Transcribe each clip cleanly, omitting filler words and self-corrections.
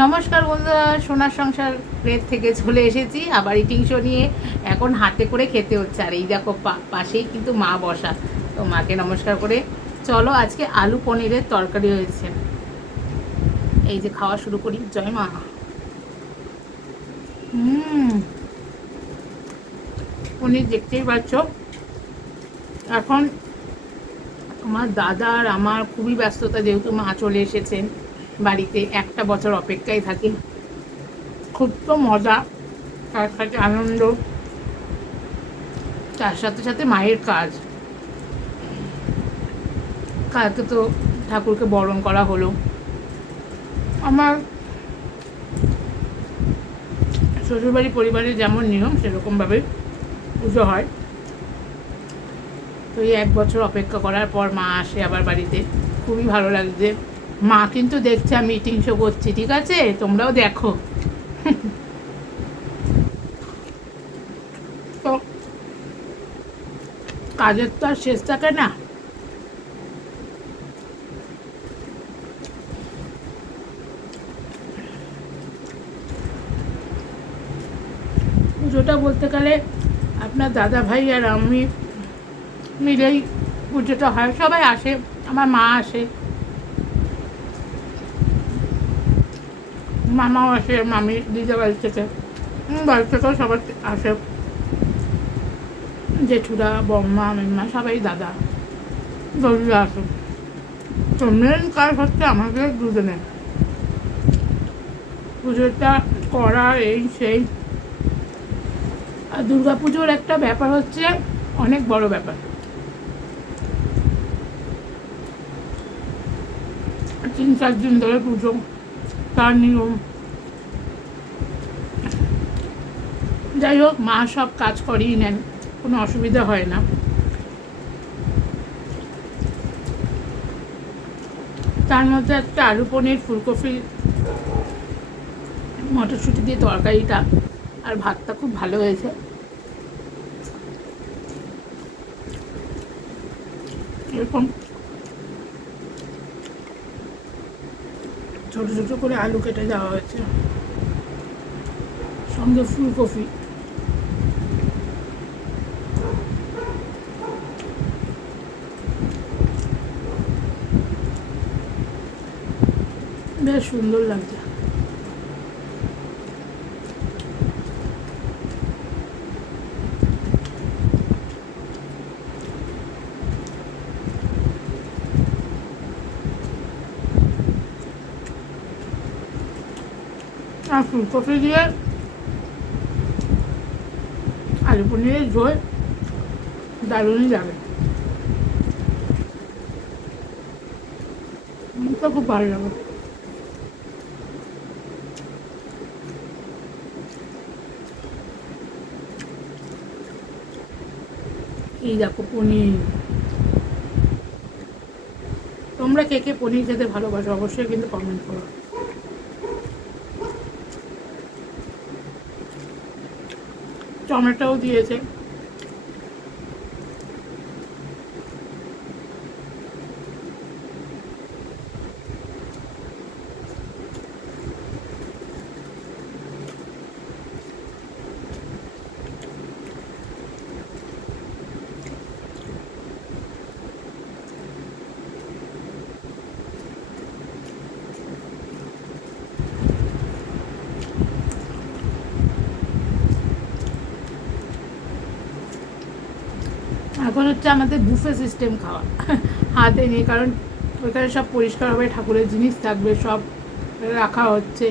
নমস্কার বন্ধুরা, সোনার সংসার প্লেট থেকে চলে এসেছি আবার ইটিং শো নিয়ে। এখন হাতে করে খেতে হচ্ছে, আর এই দেখো পাশেই কিন্তু মা বসা। তো মাকে নমস্কার করে চলো, আজকে আলু পনিরের তরকারি হয়েছে। এই যে খাওয়া শুরু করি। জয় মা। পনির দেখতেই পাচ্ছ। এখন আমার দাদা আর আমার খুবই ব্যস্ততা, যেহেতু মা চলে এসেছেন বাড়িতে, একটা বছর অপেক্ষায় থাকি। খুব তো মজা, তার সাথে আনন্দ, তার সাথে সাথে মায়ের কাজ। কালকে তো ঠাকুরকে বরণ করা হলো। আমার শ্বশুরবাড়ি পরিবারের যেমন নিয়ম সেরকমভাবে পুজো হয়। তো এই 1 বছর অপেক্ষা করার পর মা আসে আবার বাড়িতে। খুবই ভালো লাগছে। মা কিন্তু দেখছে আমি ইটিং শো করছি, ঠিক আছে? তোমরাও দেখো। তো কাজের তো আর শেষ থাকে না। পুজোটা বলতে গেলে আপনার দাদা ভাই আর আমি মিলেই পুজোটা হয়। সবাই আসে, আমার মা আসে, মামাও আসে, মামি দিদা বাড়ি থেকে, বাড়ি থেকেও সবাই আসে, জেঠুরা, বম্মা, মেম্মা, সবাই দাদা দৌড়িয়ে আসে। তো মেন কাজ হচ্ছে আমাদের দুজনে পুজোটা করা, এই সেই। আর দুর্গা পুজোর একটা ব্যাপার হচ্ছে, অনেক বড় ব্যাপার। 3-4 দিন ধরে পুজো, তার নিয়ম। যাই হোক, মা সব কাজ করিয়ে নেন, কোনো অসুবিধা হয় না। তার মধ্যে একটা আলু পনির, ফুলকপি, মটরশুঁটি দিয়ে তরকারিটা আর ভাতটা খুব ভালো হয়েছে। এরকম ছোটো ছোটো করে আলু কেটে দেওয়া হয়েছে, সঙ্গে ফুলকপি। বেশ সুন্দর লাগছে। আর ফুলকপি দিয়ে আলু পনিরের ঝোল দারুণই লাগে। তো খুব ভালো লাগে। এই দেখো পনির। তোমরা কে কে পনির খেতে ভালোবাসো অবশ্যই কিন্তু কমেন্ট করো। টমেটোও দিয়েছে। এখন হচ্ছে আমাদের বুফে সিস্টেম খাওয়া, হাতে নিয়ে, কারণ ওইখানে সব পরিষ্কার হবে, ঠাকুরের জিনিস থাকবে, সব রাখা হচ্ছে।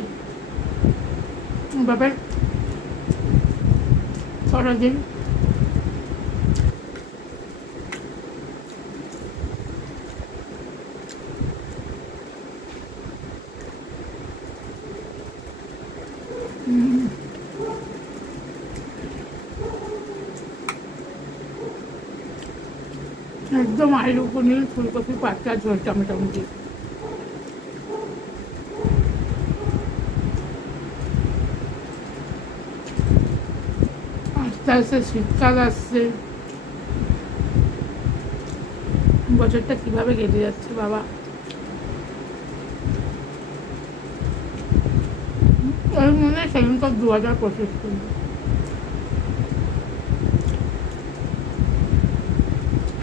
ব্যাপার সারাদিন একদম আলু পনির, ফুলকপি, পাতা, ঝোল, টমেটো দিয়ে। আস্তে আস্তে শীতকাল আসছে, বছরটা কিভাবে কেটে যাচ্ছে বাবা। ওই মনে হয় সেদিনকার 2025 করবে।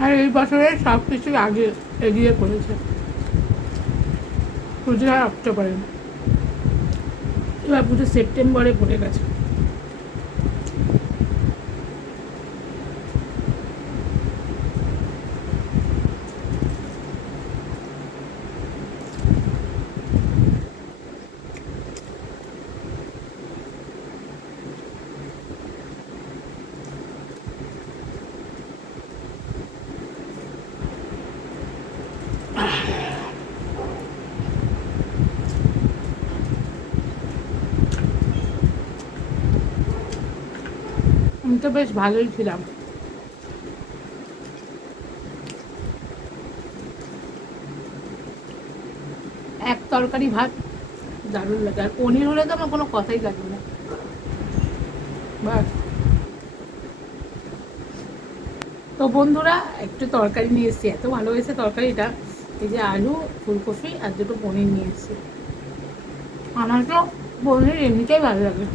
আর এই বছরের সব কিছু আগে এগিয়ে করেছে, পুজো আর অক্টোবরে, এবার পুজো সেপ্টেম্বরে পড়ে গেছে। আমি তো বেশ ভালোই ছিলাম। এক তরকারি ভাত দারুণ লাগে, আর পনির হলে তো আমার কোনো কথাই লাগবে না। বাস। তো বন্ধুরা, একটু তরকারি নিয়ে এসেছি, এত ভালো হয়েছে তরকারিটা। এই যে আলু, ফুলকপি আর দুটো পনির নিয়ে এসেছি। আমার তো পনির এমনিতেই ভালো লাগে।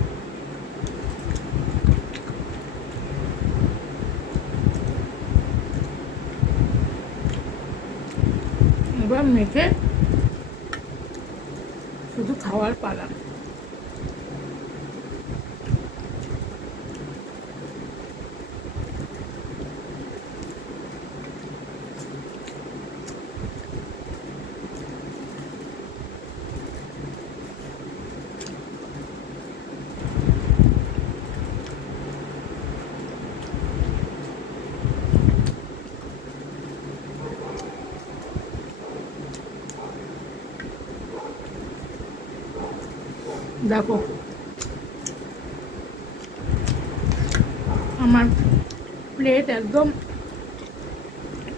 এবার মেখে শুধু খাওয়ার পালা। দেখো আমার প্লেট একদম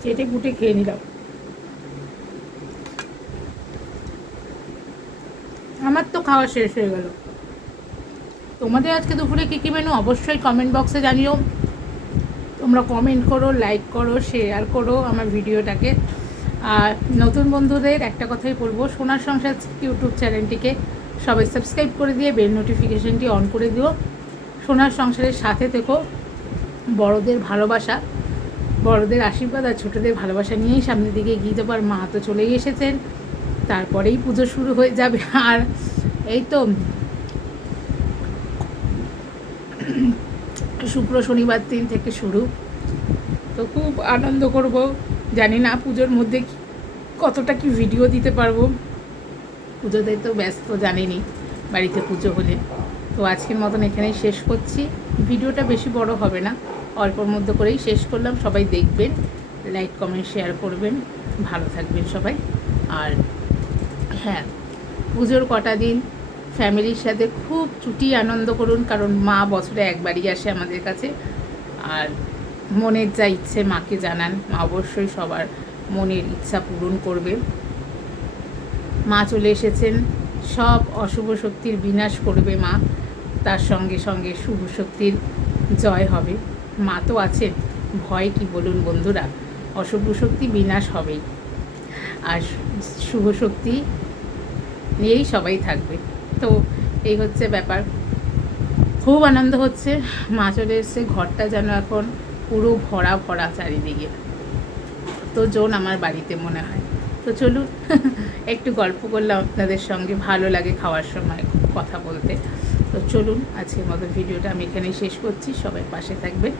চেটে পুটে খেয়ে নিলাম। আমার তো খাওয়া শেষ হয়ে গেল। তোমাদের আজকে দুপুরে কী কী মেনু অবশ্যই কমেন্ট বক্সে জানিও। তোমরা কমেন্ট করো, লাইক করো, শেয়ার করো আমার ভিডিওটাকে। আর নতুন বন্ধুদের একটা কথাই বলবো, সোনার সংসার ইউটিউব চ্যানেলটিকে সবাই সাবস্ক্রাইব করে দিয়ে বেল নোটিফিকেশানটি অন করে দিও। সোনার সংসারের সাথে থেকো। বড়দের ভালোবাসা, বড়দের আশীর্বাদ আর ছোটোদের ভালোবাসা নিয়েই সামনের দিকে এগিয়ে যাবার। মা তো চলেই এসেছেন, তারপরেই পুজো শুরু হয়ে যাবে। আর এই তো শুক্র শনিবার দিন থেকে শুরু, তো খুব আনন্দ করব। জানি না পুজোর মধ্যে কতটা কি ভিডিও দিতে পারবো, পুজোতে তো ব্যস্ত জানিনি, বাড়িতে পুজো হলে। তো আজকের মতন এখানেই শেষ করছি। ভিডিওটা বেশি বড় হবে না, অল্পর মধ্যে করেই শেষ করলাম। সবাই দেখবেন, লাইক কমেন্ট শেয়ার করবেন, ভালো থাকবেন সবাই। আর হ্যাঁ, পুজোর কটা দিন ফ্যামিলির সাথে খুব ছুটি আনন্দ করুন, কারণ মা বছরে একবারই আসে আমাদের কাছে। আর মনের যা ইচ্ছে মাকে জানান, মা অবশ্যই সবার মনের ইচ্ছা পূরণ করবে। মা চলে এসেছেন, সব অশুভ শক্তির বিনাশ করবে মা, তার সঙ্গে সঙ্গে শুভ শক্তির জয় হবে। মা তো আছেন, ভয় কি বলুন বন্ধুরা, অশুভ শক্তি বিনাশ হবেই, আর শুভ শক্তি নিয়েই সবাই থাকবে। তো এই হচ্ছে ব্যাপার, খুব আনন্দ হচ্ছে। মা চলে এসছে, ঘরটা যেন এখন পুরো ভরা ভরা চারিদিকে, তো জন আমার বাড়িতে মনে হয়। তো চলুন একটু গল্প করলাম আপনাদের সঙ্গে, ভালো লাগে খাওয়ার সময় কথা বলতে। তো চলুন আজকের মতো ভিডিওটা আমি এখানেই শেষ করছি। সবাই পাশে থাকবেন,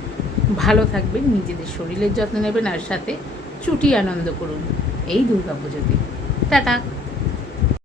ভালো থাকবেন, নিজেদের শরীরের যত্ন নেবেন, আর সাথে ছুটি আনন্দ করুন এই দুর্গাপুজোতে। টাটা।